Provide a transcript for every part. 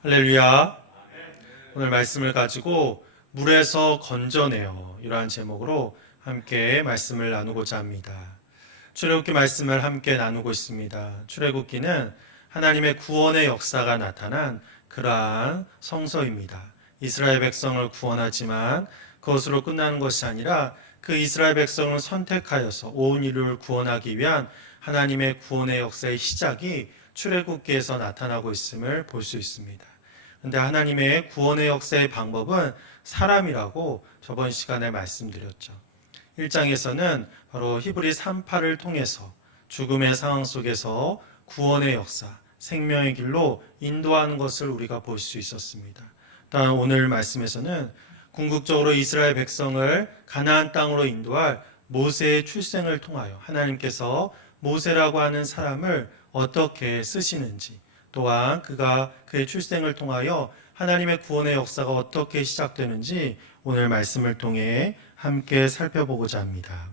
할렐루야. 오늘 말씀을 가지고 물에서 건져내어 이러한 제목으로 함께 말씀을 나누고자 합니다. 출애굽기 말씀을 함께 나누고 있습니다. 출애굽기는 하나님의 구원의 역사가 나타난 그러한 성서입니다. 이스라엘 백성을 구원하지만 그것으로 끝나는 것이 아니라 그 이스라엘 백성을 선택하여서 온 인류를 구원하기 위한 하나님의 구원의 역사의 시작이 출애굽기에서 나타나고 있음을 볼 수 있습니다. 근데 하나님의 구원의 역사의 방법은 사람이라고 저번 시간에 말씀드렸죠. 1장에서는 바로 히브리 3파를 통해서 죽음의 상황 속에서 구원의 역사, 생명의 길로 인도하는 것을 우리가 볼 수 있었습니다. 또한 오늘 말씀에서는 궁극적으로 이스라엘 백성을 가나안 땅으로 인도할 모세의 출생을 통하여 하나님께서 모세라고 하는 사람을 어떻게 쓰시는지, 또한 그의 출생을 통하여 하나님의 구원의 역사가 어떻게 시작되는지 오늘 말씀을 통해 함께 살펴보고자 합니다.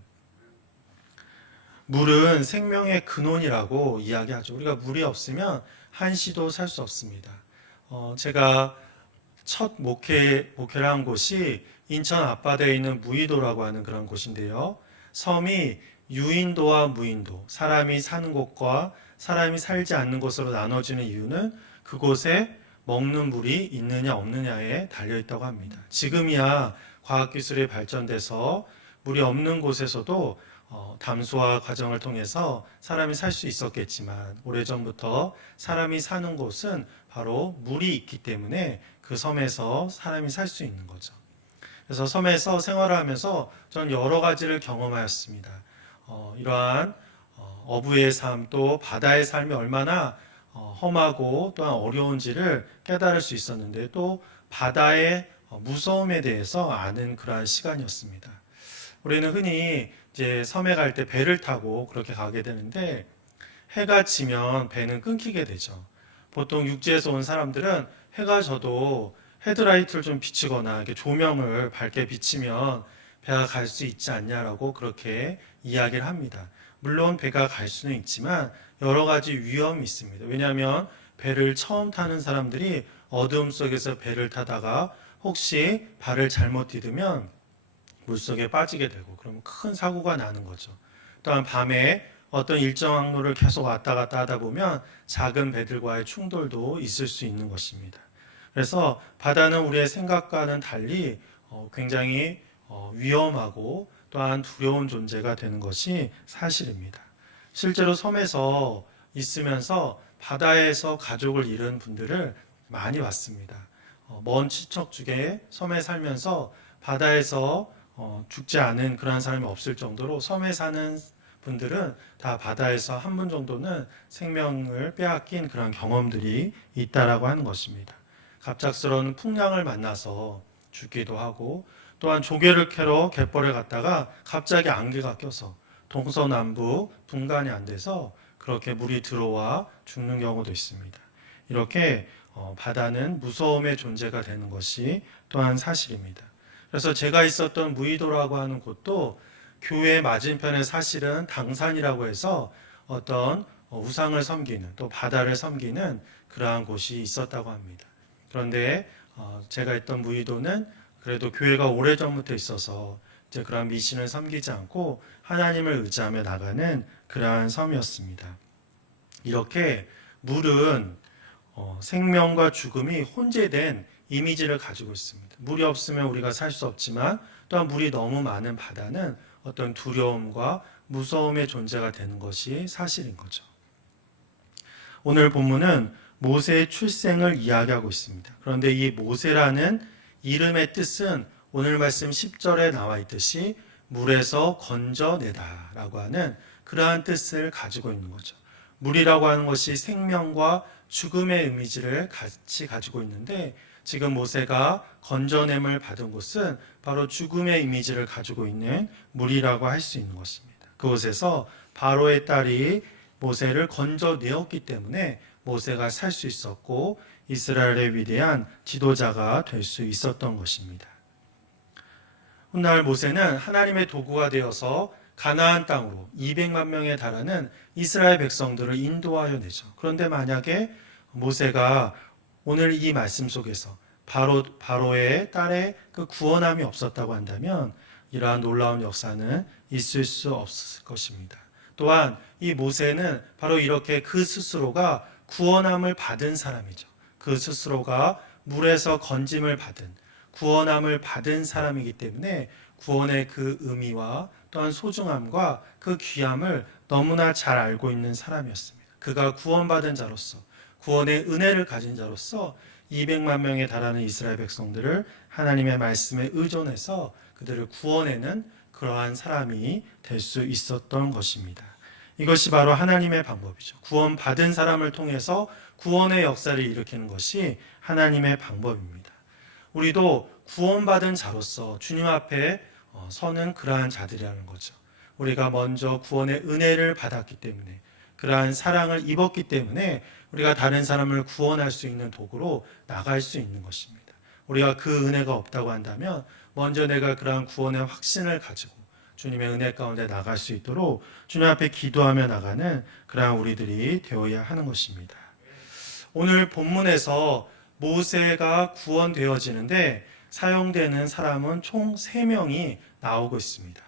물은 생명의 근원이라고 이야기하죠. 우리가 물이 없으면 한시도 살 수 없습니다. 제가 첫 목회를 한 곳이 인천 앞바다에 있는 무의도라고 하는 그런 곳인데요. 섬이 유인도와 무인도, 사람이 사는 곳과 사람이 살지 않는 곳으로 나눠지는 이유는 그곳에 먹는 물이 있느냐 없느냐에 달려 있다고 합니다. 지금이야 과학기술이 발전돼서 물이 없는 곳에서도 담수화 과정을 통해서 사람이 살 수 있었겠지만 오래전부터 사람이 사는 곳은 바로 물이 있기 때문에 그 섬에서 사람이 살 수 있는 거죠. 그래서 섬에서 생활을 하면서 전 여러 가지를 경험하였습니다. 이러한 어부의 삶, 또 바다의 삶이 얼마나 험하고 또한 어려운지를 깨달을 수 있었는데, 또 바다의 무서움에 대해서 아는 그러한 시간이었습니다. 우리는 흔히 이제 섬에 갈 때 배를 타고 그렇게 가게 되는데, 해가 지면 배는 끊기게 되죠. 보통 육지에서 온 사람들은 해가 져도 헤드라이트를 좀 비추거나 이렇게 조명을 밝게 비치면 배가 갈 수 있지 않냐라고 그렇게 이야기를 합니다. 물론 배가 갈 수는 있지만 여러 가지 위험이 있습니다. 왜냐하면 배를 처음 타는 사람들이 어두움 속에서 배를 타다가 혹시 발을 잘못 디디면 물속에 빠지게 되고, 그러면 큰 사고가 나는 거죠. 또한 밤에 어떤 일정 항로를 계속 왔다 갔다 하다 보면 작은 배들과의 충돌도 있을 수 있는 것입니다. 그래서 바다는 우리의 생각과는 달리 굉장히 위험하고 또한 두려운 존재가 되는 것이 사실입니다. 실제로 섬에서 있으면서 바다에서 가족을 잃은 분들을 많이 봤습니다. 먼 친척 중에 섬에 살면서 바다에서 죽지 않은 그러한 사람이 없을 정도로 섬에 사는 분들은 다 바다에서 한 분 정도는 생명을 빼앗긴 그런 경험들이 있다라고 하는 것입니다. 갑작스러운 풍랑을 만나서 죽기도 하고, 또한 조개를 캐러 갯벌에 갔다가 갑자기 안개가 껴서 동서남북 분간이 안 돼서 그렇게 물이 들어와 죽는 경우도 있습니다. 이렇게 바다는 무서움의 존재가 되는 것이 또한 사실입니다. 그래서 제가 있었던 무의도라고 하는 곳도 교회 맞은편에 사실은 당산이라고 해서 어떤 우상을 섬기는, 또 바다를 섬기는 그러한 곳이 있었다고 합니다. 그런데 제가 있던 무의도는 그래도 교회가 오래전부터 있어서 이제 그런 미신을 섬기지 않고 하나님을 의지하며 나가는 그러한 섬이었습니다. 이렇게 물은 생명과 죽음이 혼재된 이미지를 가지고 있습니다. 물이 없으면 우리가 살 수 없지만, 또한 물이 너무 많은 바다는 어떤 두려움과 무서움의 존재가 되는 것이 사실인 거죠. 오늘 본문은 모세의 출생을 이야기하고 있습니다. 그런데 이 모세라는 이름의 뜻은 오늘 말씀 10절에 나와 있듯이 물에서 건져내다라고 하는 그러한 뜻을 가지고 있는 거죠. 물이라고 하는 것이 생명과 죽음의 이미지를 같이 가지고 있는데, 지금 모세가 건져냄을 받은 곳은 바로 죽음의 이미지를 가지고 있는 물이라고 할 수 있는 것입니다. 그곳에서 바로의 딸이 모세를 건져내었기 때문에 모세가 살 수 있었고 이스라엘의 위대한 지도자가 될 수 있었던 것입니다. 훗날 모세는 하나님의 도구가 되어서 가나안 땅으로 200만 명에 달하는 이스라엘 백성들을 인도하여 내죠. 그런데 만약에 모세가 오늘 이 말씀 속에서 바로의 딸의 그 구원함이 없었다고 한다면 이러한 놀라운 역사는 있을 수 없을 것입니다. 또한 이 모세는 바로 이렇게 그 스스로가 구원함을 받은 사람이죠. 그 스스로가 물에서 건짐을 받은 구원함을 받은 사람이기 때문에 구원의 그 의미와 또한 소중함과 그 귀함을 너무나 잘 알고 있는 사람이었습니다. 그가 구원받은 자로서 구원의 은혜를 가진 자로서 200만 명에 달하는 이스라엘 백성들을 하나님의 말씀에 의존해서 그들을 구원해는 그러한 사람이 될 수 있었던 것입니다. 이것이 바로 하나님의 방법이죠. 구원받은 사람을 통해서 구원의 역사를 일으키는 것이 하나님의 방법입니다. 우리도 구원받은 자로서 주님 앞에 서는 그러한 자들이라는 거죠. 우리가 먼저 구원의 은혜를 받았기 때문에 그러한 사랑을 입었기 때문에 우리가 다른 사람을 구원할 수 있는 도구로 나갈 수 있는 것입니다. 우리가 그 은혜가 없다고 한다면 먼저 내가 그러한 구원의 확신을 가지고 주님의 은혜 가운데 나갈 수 있도록 주님 앞에 기도하며 나가는 그러한 우리들이 되어야 하는 것입니다. 오늘 본문에서 모세가 구원되어지는데 사용되는 사람은 총 3명이 나오고 있습니다.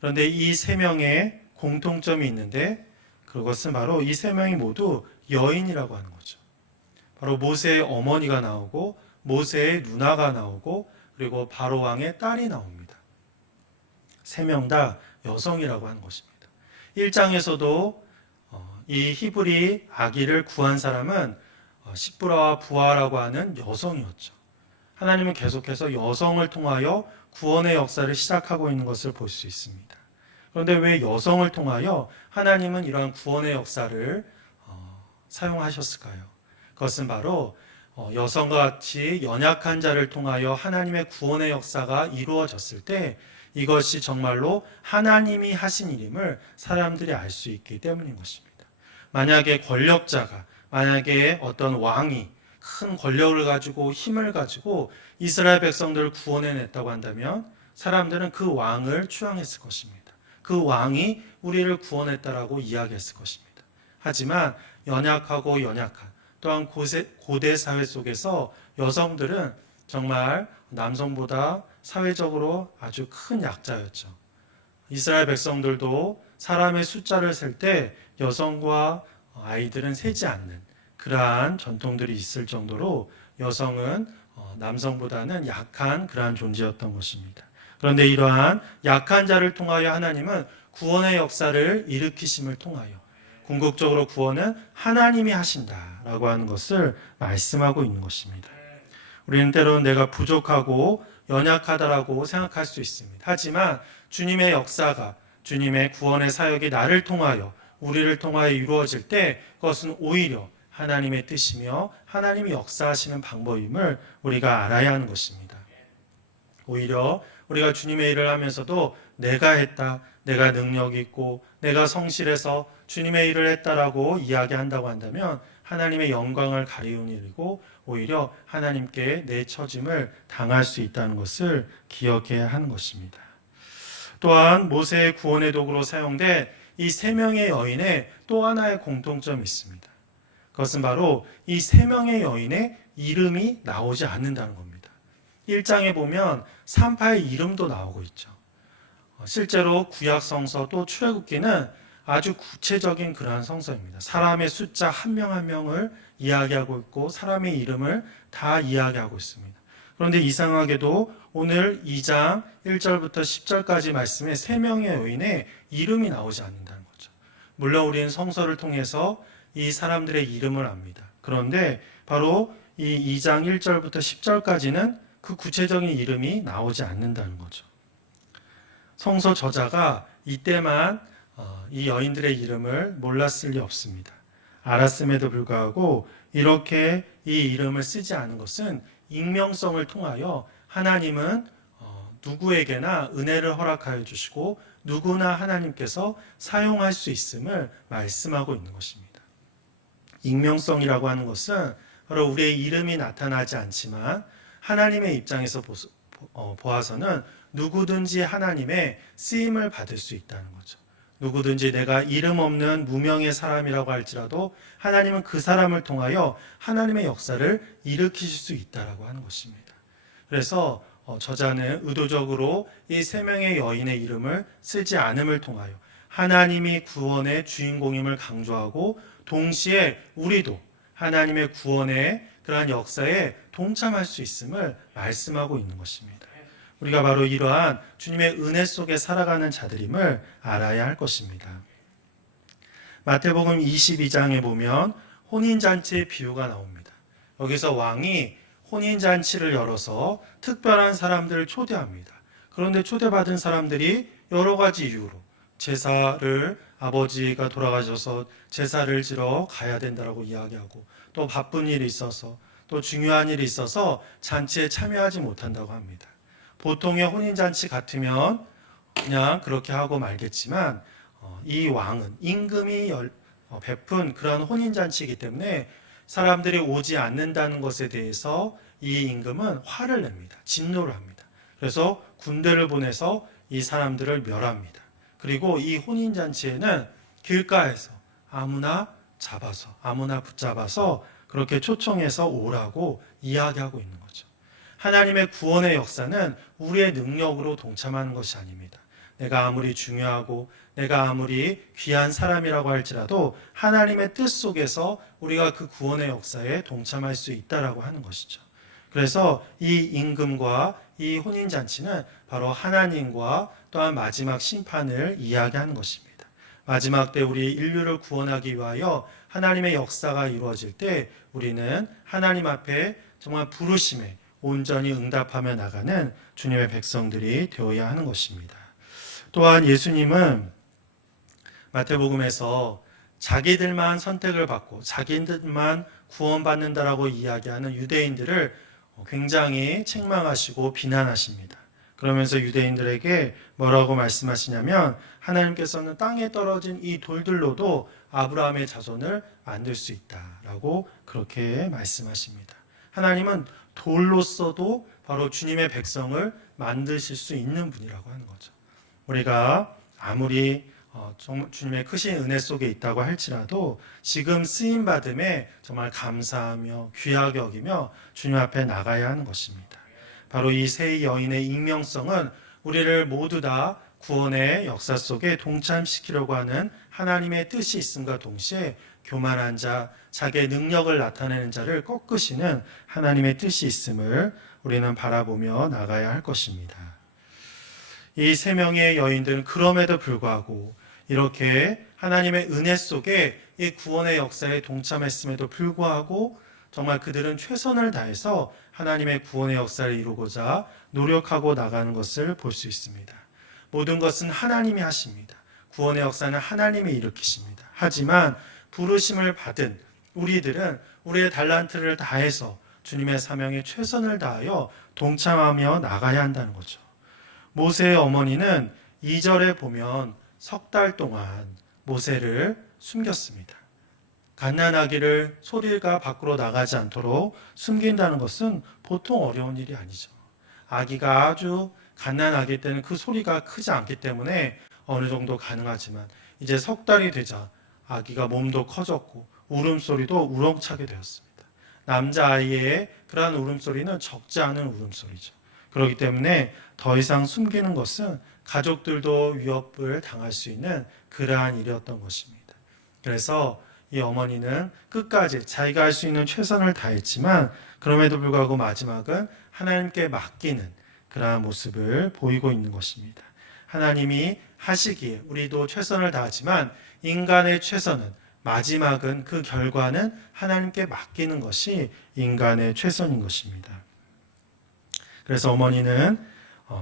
그런데 이 3명의 공통점이 있는데 그것은 바로 이 3명이 모두 여인이라고 하는 거죠. 바로 모세의 어머니가 나오고 모세의 누나가 나오고 그리고 바로 왕의 딸이 나옵니다. 3명 다 여성이라고 하는 것입니다. 1장에서도 이 히브리 아기를 구한 사람은 시브라와 부하라고 하는 여성이었죠. 하나님은 계속해서 여성을 통하여 구원의 역사를 시작하고 있는 것을 볼 수 있습니다. 그런데 왜 여성을 통하여 하나님은 이러한 구원의 역사를 사용하셨을까요? 그것은 바로 여성과 같이 연약한 자를 통하여 하나님의 구원의 역사가 이루어졌을 때 이것이 정말로 하나님이 하신 일임을 사람들이 알 수 있기 때문인 것입니다. 만약에 권력자가, 만약에 어떤 왕이 큰 권력을 가지고 힘을 가지고 이스라엘 백성들을 구원해냈다고 한다면 사람들은 그 왕을 추앙했을 것입니다. 그 왕이 우리를 구원했다라고 이야기했을 것입니다. 하지만 연약하고 연약한 또한 고대 사회 속에서 여성들은 정말 남성보다 사회적으로 아주 큰 약자였죠. 이스라엘 백성들도 사람의 숫자를 셀 때 여성과 아이들은 세지 않는 그러한 전통들이 있을 정도로 여성은 남성보다는 약한 그러한 존재였던 것입니다. 그런데 이러한 약한 자를 통하여 하나님은 구원의 역사를 일으키심을 통하여 궁극적으로 구원은 하나님이 하신다라고 하는 것을 말씀하고 있는 것입니다. 우리는 때로는 내가 부족하고 연약하다라고 생각할 수 있습니다. 하지만 주님의 역사가 주님의 구원의 사역이 나를 통하여 우리를 통하여 이루어질 때 그것은 오히려 하나님의 뜻이며 하나님이 역사하시는 방법임을 우리가 알아야 하는 것입니다. 오히려 우리가 주님의 일을 하면서도 내가 했다, 내가 능력이 있고 내가 성실해서 주님의 일을 했다라고 이야기한다고 한다면 하나님의 영광을 가리운 일이고 오히려 하나님께 내처짐을 당할 수 있다는 것을 기억해야 하는 것입니다. 또한 모세의 구원의 도구로 사용된 이 3명의 여인의 또 하나의 공통점이 있습니다. 그것은 바로 이 3명의 여인의 이름이 나오지 않는다는 겁니다. 1장에 보면 산파의 이름도 나오고 있죠. 실제로 구약 성서 또 출애굽기는 아주 구체적인 그러한 성서입니다. 사람의 숫자 한 명 한 명을 이야기하고 있고 사람의 이름을 다 이야기하고 있습니다. 그런데 이상하게도 오늘 2장 1절부터 10절까지 말씀에 3명의 여인의 이름이 나오지 않는다는 거죠. 물론 우리는 성서를 통해서 이 사람들의 이름을 압니다. 그런데 바로 이 2장 1절부터 10절까지는 그 구체적인 이름이 나오지 않는다는 거죠. 성서 저자가 이때만 이 여인들의 이름을 몰랐을 리 없습니다. 알았음에도 불구하고 이렇게 이 이름을 쓰지 않은 것은 익명성을 통하여 하나님은 누구에게나 은혜를 허락하여 주시고 누구나 하나님께서 사용할 수 있음을 말씀하고 있는 것입니다. 익명성이라고 하는 것은 바로 우리의 이름이 나타나지 않지만 하나님의 입장에서 보아서는 누구든지 하나님의 쓰임을 받을 수 있다는 거죠. 누구든지 내가 이름 없는 무명의 사람이라고 할지라도 하나님은 그 사람을 통하여 하나님의 역사를 일으키실 수 있다라고 하는 것입니다. 그래서 저자는 의도적으로 이 세 명의 여인의 이름을 쓰지 않음을 통하여 하나님이 구원의 주인공임을 강조하고 동시에 우리도 하나님의 구원의 그러한 역사에 동참할 수 있음을 말씀하고 있는 것입니다. 우리가 바로 이러한 주님의 은혜 속에 살아가는 자들임을 알아야 할 것입니다. 마태복음 22장에 보면 혼인잔치의 비유가 나옵니다. 여기서 왕이 혼인잔치를 열어서 특별한 사람들을 초대합니다. 그런데 초대받은 사람들이 여러 가지 이유로 제사를 아버지가 돌아가셔서 제사를 지러 가야 된다고 이야기하고 또 바쁜 일이 있어서 또 중요한 일이 있어서 잔치에 참여하지 못한다고 합니다. 보통의 혼인잔치 같으면 그냥 그렇게 하고 말겠지만 이 왕은 임금이 베푼 그런 혼인잔치이기 때문에 사람들이 오지 않는다는 것에 대해서 이 임금은 화를 냅니다. 진노를 합니다. 그래서 군대를 보내서 이 사람들을 멸합니다. 그리고 이 혼인잔치에는 길가에서 아무나 붙잡아서 그렇게 초청해서 오라고 이야기하고 있는 거죠. 하나님의 구원의 역사는 우리의 능력으로 동참하는 것이 아닙니다. 내가 아무리 중요하고 내가 아무리 귀한 사람이라고 할지라도 하나님의 뜻 속에서 우리가 그 구원의 역사에 동참할 수 있다라고 하는 것이죠. 그래서 이 임금과 이 혼인잔치는 바로 하나님과 또한 마지막 심판을 이야기하는 것입니다. 마지막 때 우리 인류를 구원하기 위하여 하나님의 역사가 이루어질 때 우리는 하나님 앞에 정말 부르심에 온전히 응답하며 나가는 주님의 백성들이 되어야 하는 것입니다. 또한 예수님은 마태복음에서 자기들만 선택을 받고 자기들만 구원받는다라고 이야기하는 유대인들을 굉장히 책망하시고 비난하십니다. 그러면서 유대인들에게 뭐라고 말씀하시냐면 하나님께서는 땅에 떨어진 이 돌들로도 아브라함의 자손을 만들 수 있다라고 그렇게 말씀하십니다. 하나님은 돌로서도 바로 주님의 백성을 만드실 수 있는 분이라고 하는 거죠. 우리가 아무리 주님의 크신 은혜 속에 있다고 할지라도 지금 쓰임 받음에 정말 감사하며 귀하게 여기며 주님 앞에 나가야 하는 것입니다. 바로 이 세 여인의 익명성은 우리를 모두 다 구원의 역사 속에 동참시키려고 하는 하나님의 뜻이 있음과 동시에 교만한 자, 자기의 능력을 나타내는 자를 꺾으시는 하나님의 뜻이 있음을 우리는 바라보며 나가야 할 것입니다. 이 세 명의 여인들은 그럼에도 불구하고 이렇게 하나님의 은혜 속에 이 구원의 역사에 동참했음에도 불구하고 정말 그들은 최선을 다해서 하나님의 구원의 역사를 이루고자 노력하고 나가는 것을 볼 수 있습니다. 모든 것은 하나님이 하십니다. 구원의 역사는 하나님이 일으키십니다. 하지만 부르심을 받은 우리들은 우리의 달란트를 다해서 주님의 사명에 최선을 다하여 동참하며 나가야 한다는 거죠. 모세의 어머니는 2절에 보면 석 달 동안 모세를 숨겼습니다. 갓난아기를 소리가 밖으로 나가지 않도록 숨긴다는 것은 보통 어려운 일이 아니죠. 아기가 아주 갓난아기 때는 그 소리가 크지 않기 때문에 어느 정도 가능하지만 이제 석 달이 되자 아기가 몸도 커졌고 울음소리도 우렁차게 되었습니다. 남자아이의 그러한 울음소리는 적지 않은 울음소리죠. 그렇기 때문에 더 이상 숨기는 것은 가족들도 위협을 당할 수 있는 그러한 일이었던 것입니다. 그래서 이 어머니는 끝까지 자기가 할 수 있는 최선을 다했지만 그럼에도 불구하고 마지막은 하나님께 맡기는 그러한 모습을 보이고 있는 것입니다. 하나님이 하시기에 우리도 최선을 다하지만 인간의 최선은 마지막은 그 결과는 하나님께 맡기는 것이 인간의 최선인 것입니다. 그래서 어머니는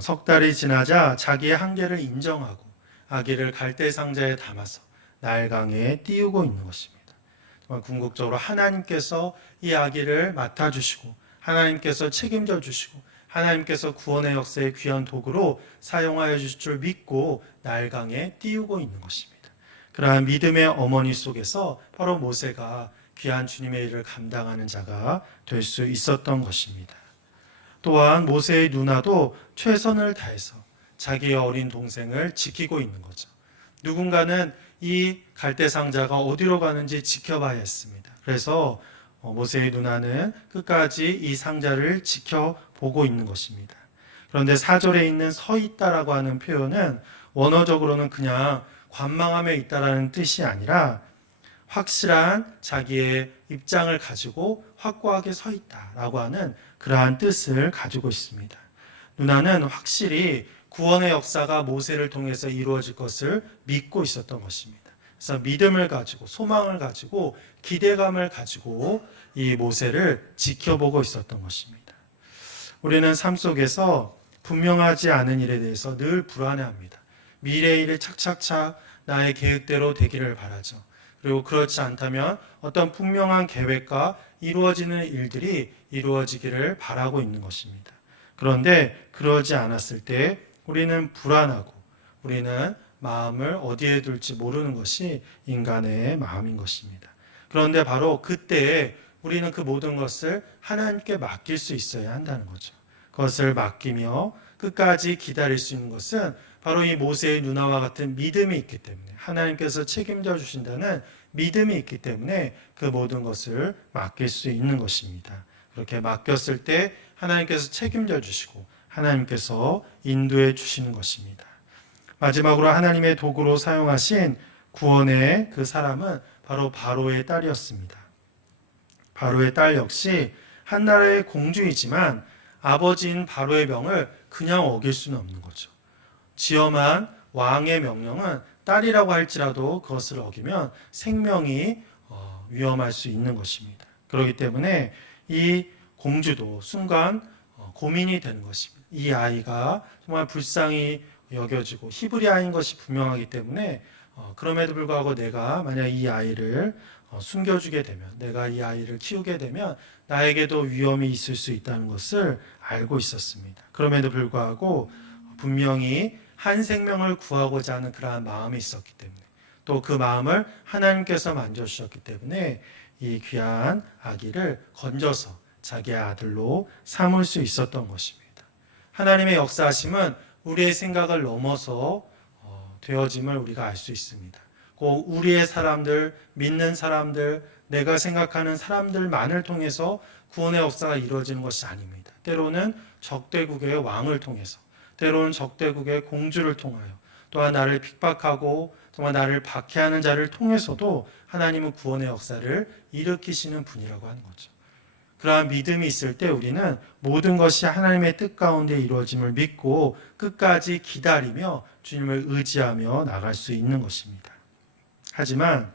석 달이 지나자 자기의 한계를 인정하고 아기를 갈대 상자에 담아서 나일강에 띄우고 있는 것입니다. 정말 궁극적으로 하나님께서 이 아기를 맡아주시고 하나님께서 책임져 주시고 하나님께서 구원의 역사의 귀한 도구로 사용하여 주실 줄 믿고 나일강에 띄우고 있는 것입니다. 그러한 믿음의 어머니 속에서 바로 모세가 귀한 주님의 일을 감당하는 자가 될 수 있었던 것입니다. 또한 모세의 누나도 최선을 다해서 자기의 어린 동생을 지키고 있는 거죠. 누군가는 이 갈대 상자가 어디로 가는지 지켜봐야 했습니다. 그래서 모세의 누나는 끝까지 이 상자를 지켜보고 있는 것입니다. 그런데 4절에 있는 서 있다라고 하는 표현은 원어적으로는 그냥 관망하며 있다라는 뜻이 아니라 확실한 자기의 입장을 가지고 확고하게 서 있다라고 하는 그러한 뜻을 가지고 있습니다. 누나는 확실히 구원의 역사가 모세를 통해서 이루어질 것을 믿고 있었던 것입니다. 그래서 믿음을 가지고 소망을 가지고 기대감을 가지고 이 모세를 지켜보고 있었던 것입니다. 우리는 삶 속에서 분명하지 않은 일에 대해서 늘 불안해합니다. 미래의 일이 착착착 나의 계획대로 되기를 바라죠. 그리고 그렇지 않다면 어떤 분명한 계획과 이루어지는 일들이 이루어지기를 바라고 있는 것입니다. 그런데 그러지 않았을 때 우리는 불안하고 우리는 마음을 어디에 둘지 모르는 것이 인간의 마음인 것입니다. 그런데 바로 그때에 우리는 그 모든 것을 하나님께 맡길 수 있어야 한다는 거죠. 그것을 맡기며 끝까지 기다릴 수 있는 것은 바로 이 모세의 누나와 같은 믿음이 있기 때문에 하나님께서 책임져 주신다는 믿음이 있기 때문에 그 모든 것을 맡길 수 있는 것입니다. 그렇게 맡겼을 때 하나님께서 책임져 주시고 하나님께서 인도해 주시는 것입니다. 마지막으로 하나님의 도구로 사용하신 구원의 그 사람은 바로 바로의 딸이었습니다. 바로의 딸 역시 한 나라의 공주이지만 아버지인 바로의 명을 그냥 어길 수는 없는 거죠. 지엄한 왕의 명령은 딸이라고 할지라도 그것을 어기면 생명이 위험할 수 있는 것입니다. 그렇기 때문에 이 공주도 순간 고민이 되는 것입니다. 이 아이가 정말 불쌍히 여겨지고 히브리아인 것이 분명하기 때문에 그럼에도 불구하고 내가 만약 이 아이를 숨겨주게 되면 내가 이 아이를 키우게 되면 나에게도 위험이 있을 수 있다는 것을 알고 있었습니다. 그럼에도 불구하고 분명히 한 생명을 구하고자 하는 그러한 마음이 있었기 때문에 또 그 마음을 하나님께서 만져주셨기 때문에 이 귀한 아기를 건져서 자기의 아들로 삼을 수 있었던 것입니다. 하나님의 역사하심은 우리의 생각을 넘어서 되어짐을 우리가 알 수 있습니다. 꼭 우리의 사람들, 믿는 사람들, 내가 생각하는 사람들만을 통해서 구원의 역사가 이루어지는 것이 아닙니다. 때로는 적대국의 왕을 통해서, 때로는 적대국의 공주를 통하여, 또한 나를 핍박하고 정말 나를 박해하는 자를 통해서도 하나님은 구원의 역사를 일으키시는 분이라고 하는 거죠. 그러한 믿음이 있을 때 우리는 모든 것이 하나님의 뜻 가운데 이루어짐을 믿고 끝까지 기다리며 주님을 의지하며 나갈 수 있는 것입니다. 하지만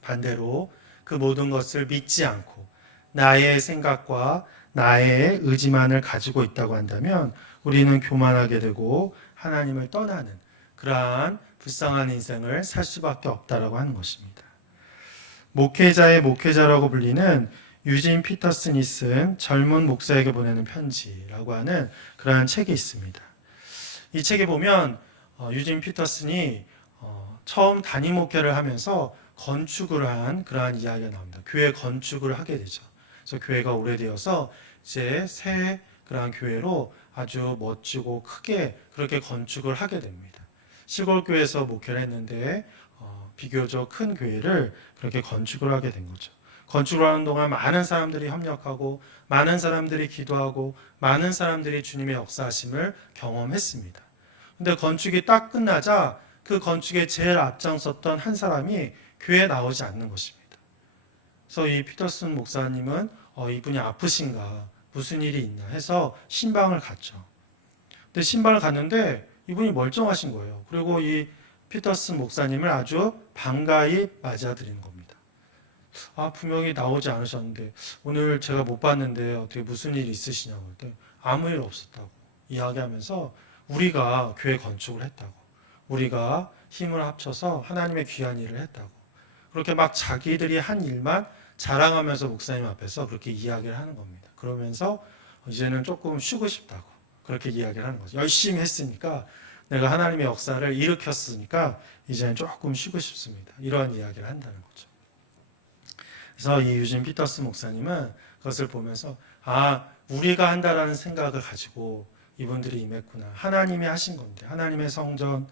반대로 그 모든 것을 믿지 않고 나의 생각과 나의 의지만을 가지고 있다고 한다면 우리는 교만하게 되고 하나님을 떠나는 그러한 불쌍한 인생을 살 수밖에 없다라고 하는 것입니다. 목회자의 목회자라고 불리는 유진 피터슨이 쓴 젊은 목사에게 보내는 편지라고 하는 그러한 책이 있습니다. 이 책에 보면 유진 피터슨이 처음 단임 목회를 하면서 건축을 한 그러한 이야기가 나옵니다. 교회 건축을 하게 되죠. 그래서 교회가 오래되어서 이제 새 그러한 교회로 아주 멋지고 크게 그렇게 건축을 하게 됩니다. 시골 교회에서 목회를 했는데 비교적 큰 교회를 그렇게 건축을 하게 된 거죠. 건축을 하는 동안 많은 사람들이 협력하고 많은 사람들이 기도하고 많은 사람들이 주님의 역사하심을 경험했습니다. 근데 건축이 딱 끝나자 그 건축에 제일 앞장섰던 한 사람이 교회에 나오지 않는 것입니다. 그래서 이 피터슨 목사님은 이분이 아프신가 무슨 일이 있나 해서 신방을 갔죠. 근데 신방을 갔는데 이분이 멀쩡하신 거예요. 그리고 이 피터슨 목사님을 아주 반가이 맞아들이는 겁니다. 분명히 나오지 않으셨는데 오늘 제가 못 봤는데 어떻게 무슨 일 있으시냐고 했더니 아무 일 없었다고 이야기하면서 우리가 교회 건축을 했다고 우리가 힘을 합쳐서 하나님의 귀한 일을 했다고 그렇게 막 자기들이 한 일만 자랑하면서 목사님 앞에서 그렇게 이야기를 하는 겁니다. 그러면서 이제는 조금 쉬고 싶다고 그렇게 이야기를 하는 거죠. 열심히 했으니까 내가 하나님의 역사를 일으켰으니까 이제는 조금 쉬고 싶습니다. 이러한 이야기를 한다는 거죠. 그래서 이 유진 피터스 목사님은 그것을 보면서 우리가 한다라는 생각을 가지고 이분들이 임했구나. 하나님이 하신 건데 하나님의 성전,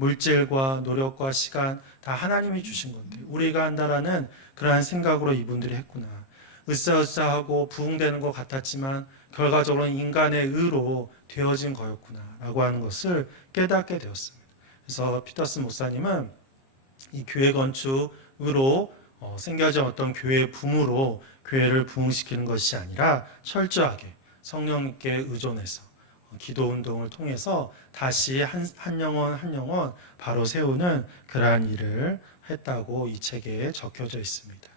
물질과 노력과 시간 다 하나님이 주신 건데 우리가 한다라는 그러한 생각으로 이분들이 했구나. 으쌰으쌰하고 부흥되는 것 같았지만 결과적으로는 인간의 의로 되어진 거였구나라고 하는 것을 깨닫게 되었습니다. 그래서 피터슨 목사님은 이 교회 건축으로 생겨진 어떤 교회의 붐으로 교회를 부흥시키는 것이 아니라 철저하게 성령님께 의존해서 기도 운동을 통해서 다시 한 영혼 한 영혼 바로 세우는 그러한 일을 했다고 이 책에 적혀져 있습니다.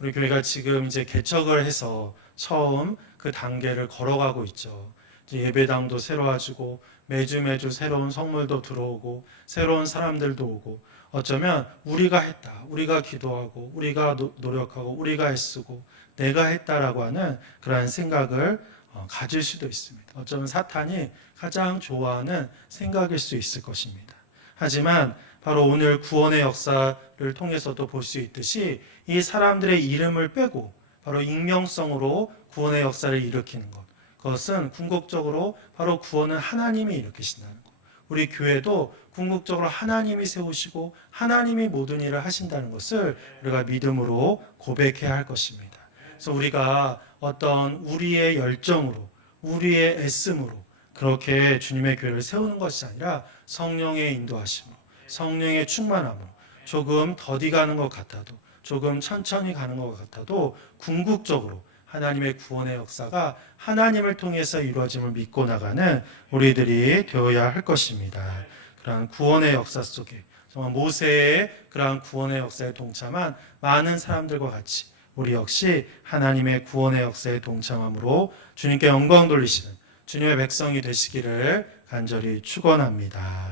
우리 교회가 지금 이제 개척을 해서 처음 그 단계를 걸어가고 있죠. 이제 예배당도 새로워지고 매주 새로운 성물도 들어오고 새로운 사람들도 오고 어쩌면 우리가 했다, 우리가 기도하고 우리가 노력하고 우리가 애쓰고 내가 했다라고 하는 그러한 생각을 가질 수도 있습니다. 어쩌면 사탄이 가장 좋아하는 생각일 수 있을 것입니다. 하지만 바로 오늘 구원의 역사를 통해서도 볼 수 있듯이 이 사람들의 이름을 빼고 바로 익명성으로 구원의 역사를 일으키는 것, 그것은 궁극적으로 바로 구원은 하나님이 일으키신다는 것. 우리 교회도 궁극적으로 하나님이 세우시고 하나님이 모든 일을 하신다는 것을 우리가 믿음으로 고백해야 할 것입니다. 그래서 우리가 어떤 우리의 열정으로 우리의 애씀으로 그렇게 주님의 교회를 세우는 것이 아니라 성령의 인도하심으로 성령의 충만함으로 조금 더디 가는 것 같아도 조금 천천히 가는 것 같아도 궁극적으로 하나님의 구원의 역사가 하나님을 통해서 이루어짐을 믿고 나가는 우리들이 되어야 할 것입니다. 그러한 구원의 역사 속에 정말 모세의 그러한 구원의 역사에 동참한 많은 사람들과 같이 우리 역시 하나님의 구원의 역사에 동참함으로 주님께 영광 돌리시는 주님의 백성이 되시기를 간절히 축원합니다.